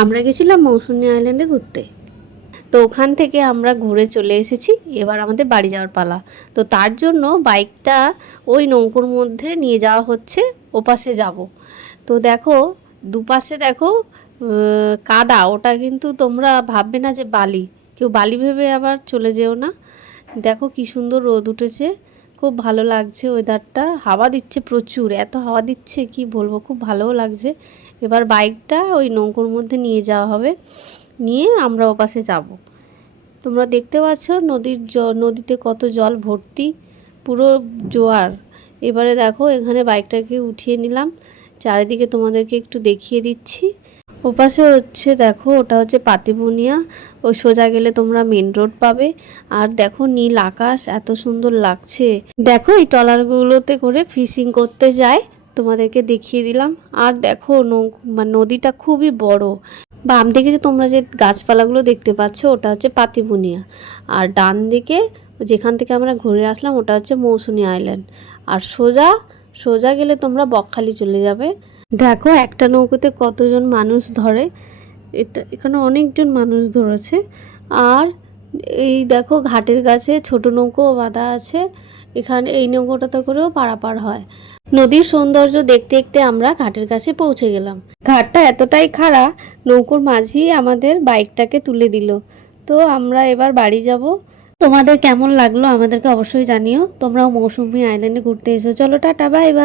আমরা গেছিলাম মৌসুমী আইল্যান্ডে ঘুরতে। তো ওখান থেকে আমরা ঘুরে চলে এসেছি, এবার আমাদের বাড়ি যাওয়ার পালা। তো তার জন্য বাইকটা ওই নৌকোর মধ্যে নিয়ে যাওয়া হচ্ছে, ওপাশে যাব। তো দেখো দুপাশে দেখো কাদা, ওটা কিন্তু তোমরা ভাববে না যে বালি, কেউ বালি ভেবে আবার চলে যেও না। দেখো কি সুন্দর রোদ উঠেছে, খুব ভালো লাগছে ওয়েদারটা, হাওয়া দিচ্ছে প্রচুর, এত হাওয়া দিচ্ছে কি বলবো, খুব ভালোও লাগছে। এবার বাইকটা ওই নৌকোর মধ্যে নিয়ে যাওয়া হবে, নিয়ে আমরা ওপাশে যাব। তোমরা দেখতে পাচ্ছ নদীতে কত জল ভর্তি, পুরো জোয়ার। এবারে দেখো এখানে বাইকটাকে উঠিয়ে নিলাম, চারিদিকে তোমাদেরকে একটু দেখিয়ে দিচ্ছি। ওপাশে হচ্ছে দেখো, ওটা হচ্ছে পাতিবুনিয়া, ওই সোজা গেলে তোমরা মেন রোড পাবে। আর দেখো নীল আকাশ, এত সুন্দর লাগছে। দেখো এই ট্রলারগুলোতে করে ফিশিং করতে যায়, তোমাদেরকে দেখিয়ে দিলাম। আর দেখো নদীটা খুবই বড়। বাম দিকে যে তোমরা যে গাছপালাগুলো দেখতে পাচ্ছ ওটা হচ্ছে পাতিবুনিয়া, আর ডান দিকে যেখান থেকে আমরা ঘুরে আসলাম ওটা হচ্ছে মৌসুমী আইল্যান্ড। আর সোজা সোজা গেলে তোমরা বকখালি চলে যাবে। দেখো একটা নৌকোতে কতজন মানুষ ধরে, এখানে অনেকজন মানুষ ধরেছে। আর এই দেখো ঘাটের কাছে ছোট নৌকো বাঁধা আছে, এখানে এই নৌকোটাতে করেও পারাপার হয়। নদীর সৌন্দর্য দেখতে দেখতে আমরা ঘাটের কাছে পৌঁছে গেলাম। ঘাটটা এতটাই খাড়া, নৌকোর মাঝিই আমাদের বাইকটাকে তুলে দিল। তো আমরা এবার বাড়ি যাব। তোমাদের কেমন লাগলো আমাদেরকে অবশ্যই জানিও। তোমরাও মৌসুমী আইল্যান্ডে ঘুরতে এসো। চলো টাটা, বাই বাই।